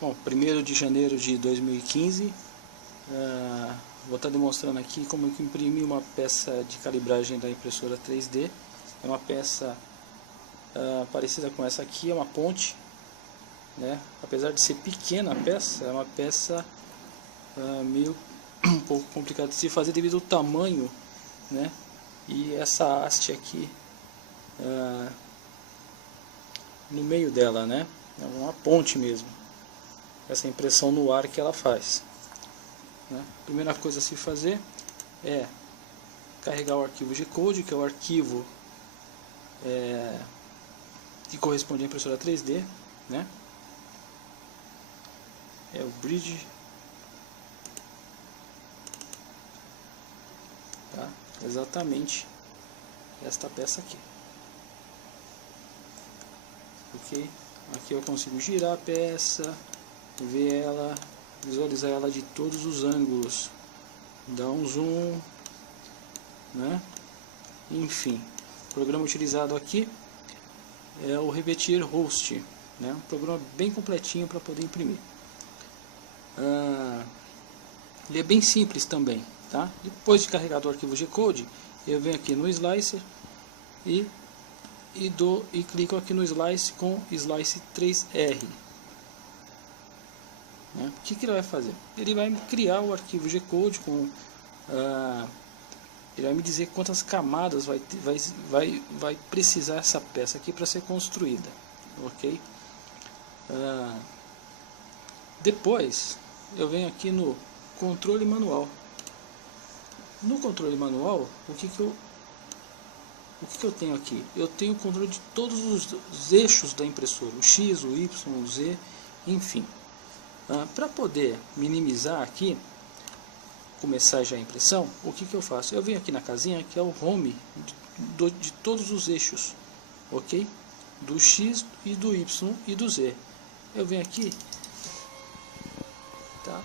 Bom, 1º de janeiro de 2015, vou estar demonstrando aqui como eu imprimi uma peça de calibragem da impressora 3D. É uma peça parecida com essa aqui, é uma ponte, né? Apesar de ser pequena a peça, é uma peça meio um pouco complicada de se fazer devido ao tamanho, né? E essa haste aqui no meio dela, né? É uma ponte mesmo. Essa impressão no ar que ela faz, né? Primeira coisa a se fazer é carregar o arquivo G-Code, que é o arquivo que corresponde à impressora 3D, né? É o bridge, tá? Exatamente esta peça aqui, ok? Aqui eu consigo girar a peça, ver ela, visualizar ela de todos os ângulos, dar um zoom, né? Enfim, o programa utilizado aqui é o Revetir Host, né? Um programa bem completinho para poder imprimir. Ele é bem simples também, tá? Depois de carregar o arquivo G-Code, eu venho aqui no Slicer e clico aqui no Slice com Slice 3R. Né? O que ele vai fazer? Ele vai criar o arquivo G-Code com ele vai me dizer quantas camadas vai precisar essa peça aqui para ser construída, ok? Depois eu venho aqui no controle manual. No controle manual, o que eu tenho aqui? Eu tenho o controle de todos os eixos da impressora, o X, o Y, o Z, enfim. Para poder minimizar aqui, começar já a impressão, o que eu faço? Eu venho aqui na casinha que é o Home de todos os eixos, ok? Do X e do Y e do Z. Eu venho aqui, tá?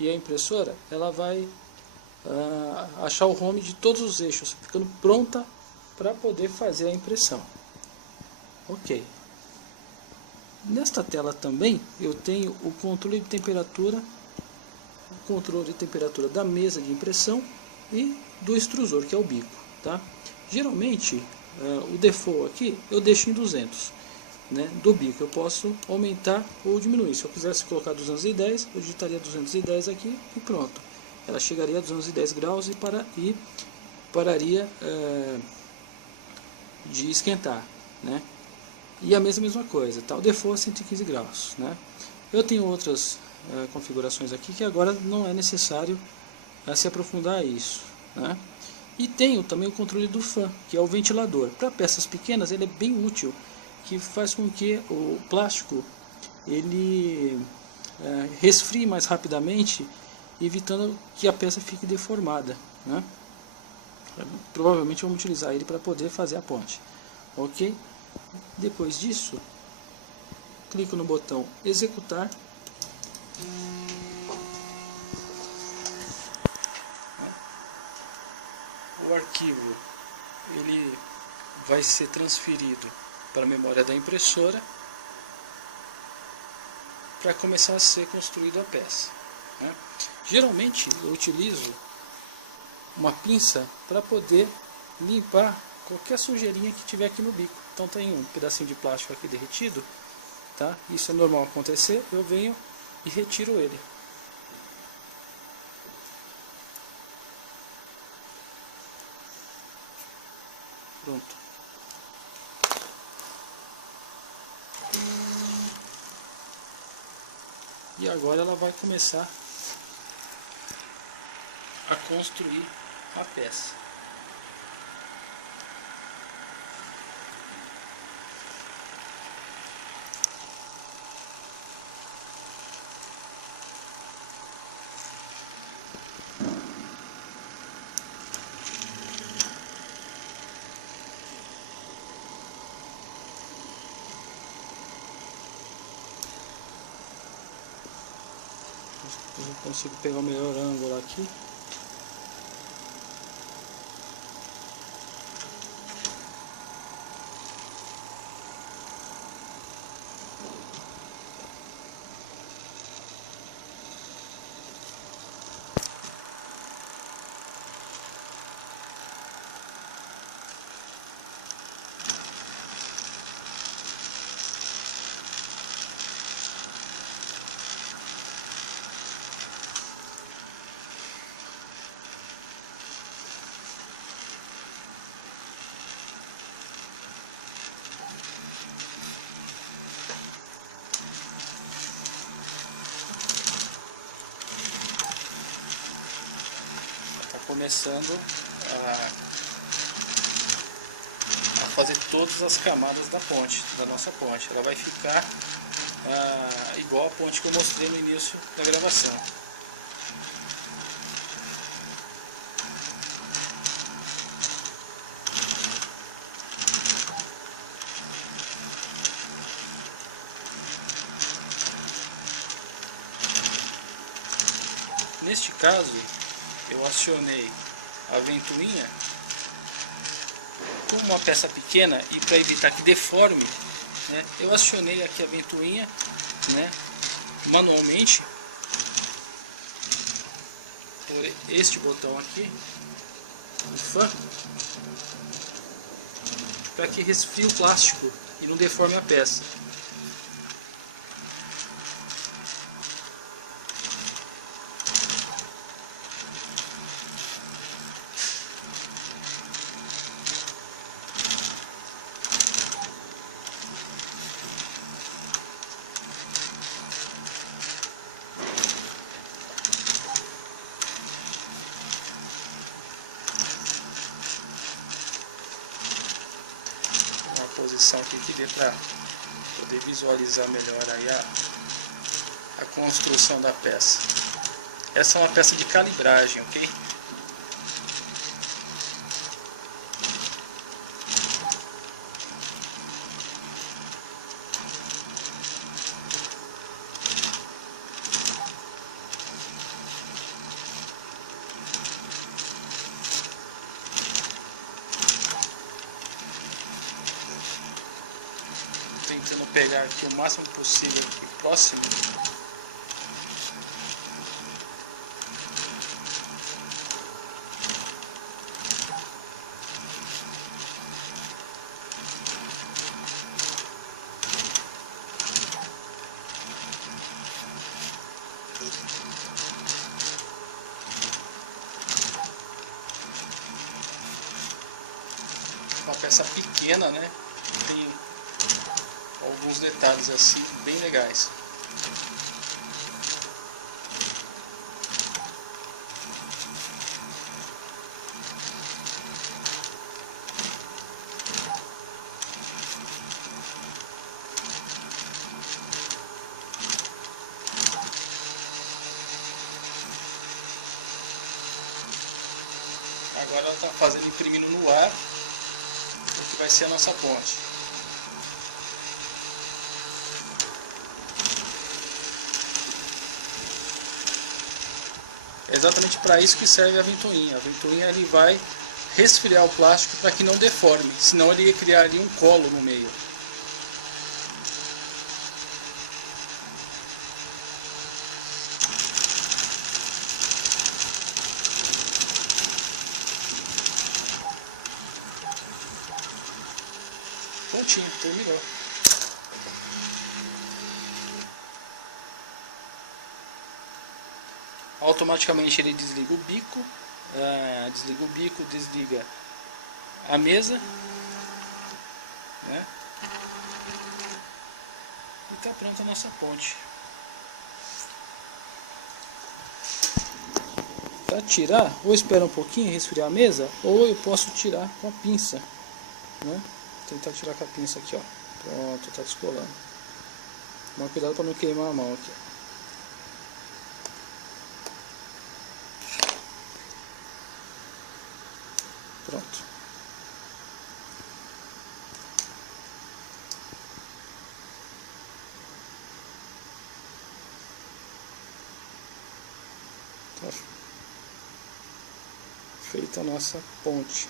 E a impressora, ela vai achar o home de todos os eixos, ficando pronta para poder fazer a impressão. Ok. Nesta tela também eu tenho o controle de temperatura, da mesa de impressão e do extrusor, que é o bico, tá? Geralmente o default aqui eu deixo em 200, né? Do bico eu posso aumentar ou diminuir. Se eu quisesse colocar 210, eu digitaria 210 aqui e pronto. Ela chegaria a 210 graus e pararia de esquentar, né? E a mesma coisa, tá? O default é 115 graus, né? Eu tenho outras configurações aqui que agora não é necessário se aprofundar a isso, né? E tenho também o controle do fan, que é o ventilador. Para peças pequenas ele é bem útil, que faz com que o plástico ele resfrie mais rapidamente, evitando que a peça fique deformada, né? Provavelmente vamos utilizar ele para poder fazer a ponte, ok? Depois disso, clico no botão executar. O arquivo ele vai ser transferido para a memória da impressora para começar a ser construída a peça, né? Geralmente eu utilizo uma pinça para poder limpar qualquer sujeirinha que tiver aqui no bico. Então tem um pedacinho de plástico aqui derretido, tá? Isso é normal acontecer, eu venho e retiro ele. Pronto. E agora ela vai começar a construir a peça. Eu consigo pegar o melhor ângulo aqui. começando a fazer todas as camadas da ponte, da nossa ponte. Ela vai ficar igual a ponte que eu mostrei no início da gravação. Neste caso, eu acionei a ventoinha como uma peça pequena e para evitar que deforme, né, eu acionei aqui a ventoinha, né, manualmente por este botão aqui, o fan, para que resfrie o plástico e não deforme a peça. Posição aqui que dê para poder visualizar melhor aí a construção da peça. Essa é uma peça de calibragem, ok? Tentando pegar aqui o máximo possível aqui próximo. Uma peça pequena, né? Tem alguns detalhes assim bem legais. Agora ela está fazendo, imprimindo no ar o que vai ser a nossa ponte. É exatamente para isso que serve a ventoinha. A ventoinha ele vai resfriar o plástico para que não deforme, senão ele ia criar ali um colo no meio. Prontinho, terminou. Automaticamente ele desliga o bico, desliga a mesa, né? E está pronta a nossa ponte. Para tirar, ou espera um pouquinho resfriar a mesa, ou eu posso tirar com a pinça, né? Tentar tirar com a pinça aqui, ó. Pronto, está descolando. Mas cuidado para não queimar a mão aqui. Pronto. Tá feita a nossa ponte.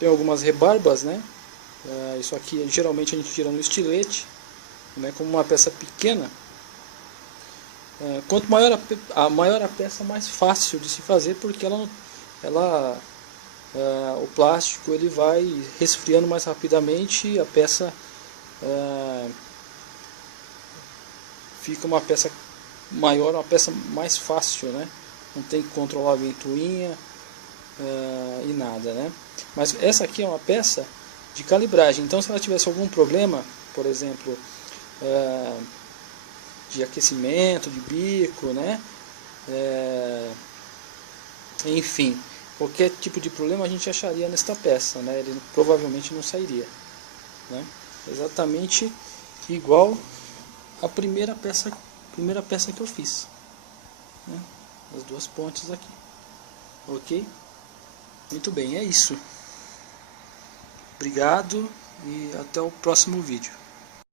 Tem algumas rebarbas, né? Isso aqui geralmente a gente tira no estilete, né? Como uma peça pequena. Quanto maior a peça, mais fácil de se fazer, porque o plástico ele vai resfriando mais rapidamente e a peça fica uma peça maior, uma peça mais fácil, né? Não tem que controlar a ventoinha e nada, né? Mas essa aqui é uma peça de calibragem, então se ela tivesse algum problema, por exemplo, de aquecimento, de bico, né? Enfim, qualquer tipo de problema a gente acharia nesta peça, né? Ele provavelmente não sairia, né? Exatamente igual a primeira peça que eu fiz, né? As duas pontes aqui, ok? Muito bem, é isso. Obrigado e até o próximo vídeo.